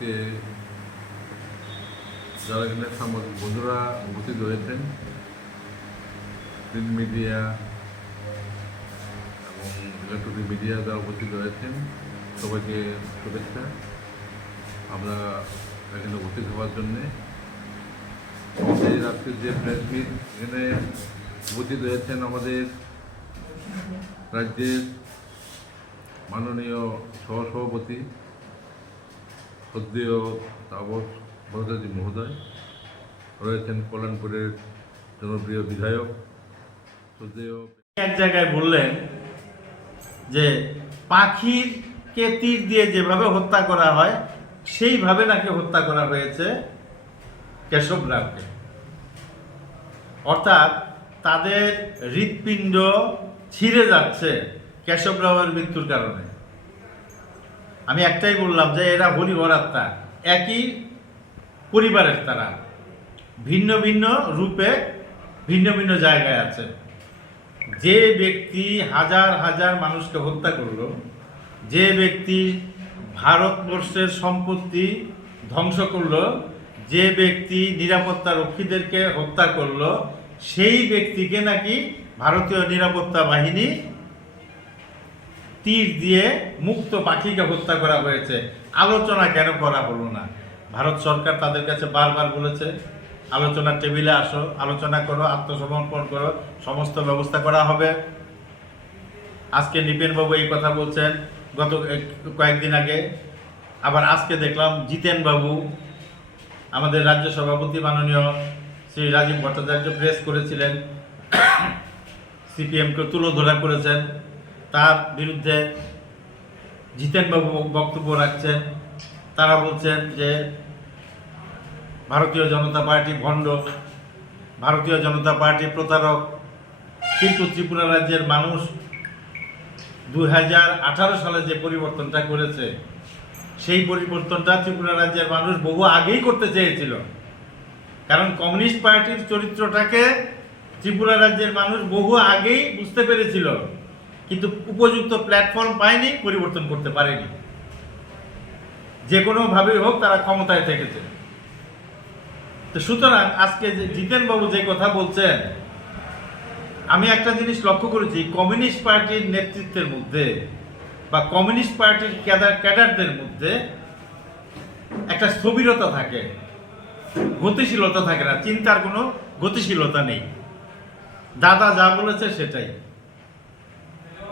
আজকে যারা এখানে সাংবাদিক বন্ধুরা উপস্থিত হয়েছেন প্রিন্ট মিডিয়া এবং ইলেকট্রনিক মিডিয়া যারা উপস্থিত হয়েছেন সবাইকে শুভেচ্ছা। আমরা এখানে উপস্থিত হওয়ার জন্যে আমাদের আজকের যে প্রেস মিট এখানে উপস্থিত হয়েছেন আমাদের রাজ্যের মাননীয় সহসভাপতি সদ্যীয় তাবৎ ভরদাজি মহোদয়, রয়েছেন কল্যাণপুরের জনপ্রিয় বিধায়ক সদ্যীয় এক জায়গায় বললেন যে পাখিরকে তীর দিয়ে যেভাবে হত্যা করা হয়, সেইভাবে নাকি হত্যা করা হয়েছে কেশব রাওকে অর্থাৎ তাদের হৃৎপিণ্ড ছিঁড়ে যাচ্ছে কেশব রাওয়ের মৃত্যুর কারণে। আমি একটাই বললাম যে এরা হরিহর আত্মা। একই পরিবারের তারা। ভিন্ন ভিন্ন রূপে ভিন্ন ভিন্ন জায়গায় আছে। যে ব্যক্তি হাজার হাজার মানুষকে হত্যা করল, যে ব্যক্তি ভারতবর্ষের সম্পত্তি ধ্বংস করল, যে ব্যক্তি নিরাপত্তা রক্ষীদেরকে হত্যা করল, সেই ব্যক্তিকে নাকি ভারতীয় নিরাপত্তা বাহিনী তীর দিয়ে মুক্ত পাখিকে হত্যা করা হয়েছে। আলোচনা কেন করা হলো না? ভারত সরকার তাদের কাছে বারবার বলেছে আলোচনার টেবিলে আসো, আলোচনা করো, আত্মসমর্পণ করো, সমস্ত ব্যবস্থা করা হবে। আজকে নিপেনবাবু এই কথা বলছেন। গত কয়েকদিন আগে আবার আজকে দেখলাম জিতেন বাবু আমাদের রাজ্য সভাপতি মাননীয় শ্রী রাজীব ভট্টাচার্য প্রেস করেছিলেন। সিপিএমকে তুলোধরা করেছেন। তার বিরুদ্ধে জিতেনবাবু বক্তব্য রাখছেন। তারা বলছেন যে ভারতীয় জনতা পার্টি ভণ্ড ভারতীয় জনতা পার্টি প্রতারক। কিন্তু ত্রিপুরা রাজ্যের মানুষ দু হাজার আঠারো সালে যে পরিবর্তনটা করেছে, সেই পরিবর্তনটা ত্রিপুরা রাজ্যের মানুষ বহু আগেই করতে চেয়েছিল। কারণ কমিউনিস্ট পার্টির চরিত্রটাকে ত্রিপুরা রাজ্যের মানুষ বহু আগেই বুঝতে পেরেছিল। কিন্তু উপযুক্ত প্ল্যাটফর্ম পায়নি, পরিবর্তন করতে পারেনি। যে কোনোভাবেই হোক তারা ক্ষমতায় থেকেছে। তো সুতরাং আজকে যে জিতেনবাবু যে কথা বলছেন, আমি একটা জিনিস লক্ষ্য করেছি, কমিউনিস্ট পার্টির নেতৃত্বের মধ্যে বা কমিউনিস্ট পার্টির ক্যাডার, ক্যাডারদের মধ্যে একটা স্থবিরতা থাকে, গতিশীলতা থাকে না, চিন্তার কোনো গতিশীলতা নেই। দাদা যা বলেছে সেটাই।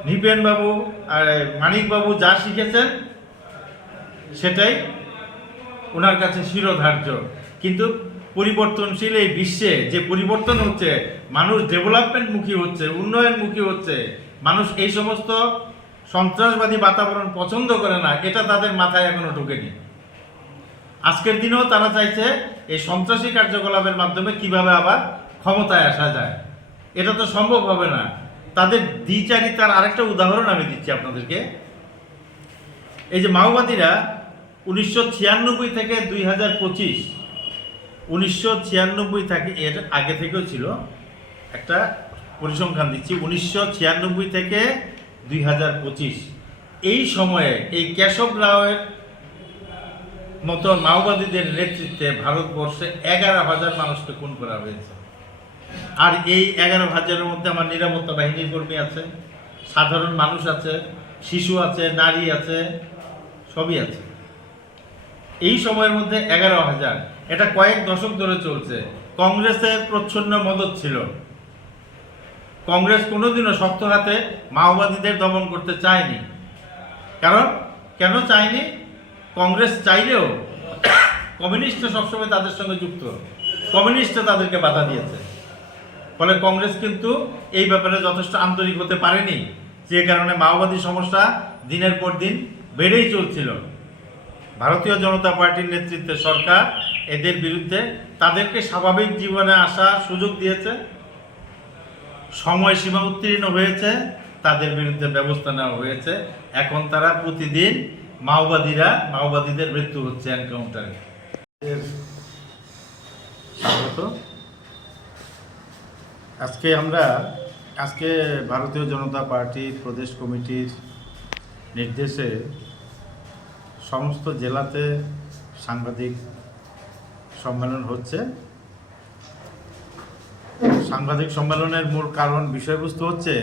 নিপেন বাবু আর মানিক বাবু যা শিখেছেন, সেটাই ওনার কাছে শিরোধার্য। কিন্তু পরিবর্তনশীল এই বিশ্বে যে পরিবর্তন হচ্ছে, মানুষ ডেভেলপমেন্ট মুখী হচ্ছে, উন্নয়নমুখী হচ্ছে, মানুষ এই সমস্ত সন্ত্রাসবাদী বাতাবরণ পছন্দ করে না, এটা তাদের মাথায় এখনও ঢুকেনি। আজকের দিনেও তারা চাইছে এই সন্ত্রাসী কার্যকলাপের মাধ্যমে কীভাবে আবার ক্ষমতায় আসা যায়। এটা তো সম্ভব হবে না। তাদের দ্বিচারিতার আরেকটা উদাহরণ আমি দিচ্ছি আপনাদেরকে। এই যে মাওবাদীরা উনিশশো ছিয়ানব্বই থেকে দুই হাজার পঁচিশ, উনিশশো ছিয়ানব্বই থেকে, এর আগে থেকেও ছিল একটা পরিসংখ্যান দিচ্ছি, উনিশশো ছিয়ানব্বই থেকে দুই হাজার পঁচিশ। এই সময়ে এই কেশব রাওয়ের মতো মাওবাদীদের নেতৃত্বে ভারতবর্ষে এগারো হাজার মানুষকে খুন করা হয়েছে। আর এই এগারো হাজারের মধ্যে আমার নিরাপত্তা বাহিনীর কর্মী আছে, সাধারণ মানুষ আছে, শিশু আছে, নারী আছে, সবই আছে। এই সময়ের মধ্যে এগারো হাজার, এটা কয়েক দশক ধরে চলছে। কংগ্রেসের প্রচ্ছন্ন মদত ছিল। কংগ্রেস কোনোদিনও শক্ত হাতে মাওবাদীদের দমন করতে চায়নি। কারণ কেন চায়নি? কংগ্রেস চাইলেও কমিউনিস্টরা সবসময় তাদের সঙ্গে যুক্ত। কমিউনিস্টরা তাদেরকে বাধা দিয়েছে। ফলে কংগ্রেস কিন্তু এই ব্যাপারে যথেষ্ট আন্তরিক হতে পারেনি। যে কারণে মাওবাদী সমস্যা দিনের পর দিন বেড়েই চলছিল। ভারতীয় জনতা পার্টির নেতৃত্বে সরকার এদের বিরুদ্ধে তাদেরকে স্বাভাবিক জীবনে আসার সুযোগ দিয়েছে। সময়সীমা উত্তীর্ণ হয়েছে, তাদের বিরুদ্ধে ব্যবস্থা নেওয়া হয়েছে। এখন তারা প্রতিদিন মাওবাদীরা, মাওবাদীদের মৃত্যু হচ্ছে এনকাউন্টারে স্বাগত। আজকে আমরা, আজকে ভারতীয় জনতা পার্টির প্রদেশ কমিটির নির্দেশে সমস্ত জেলাতে সাংবাদিক সম্মেলন হচ্ছে। সাংবাদিক সম্মেলনের মূল কারণ, বিষয়বস্তু হচ্ছে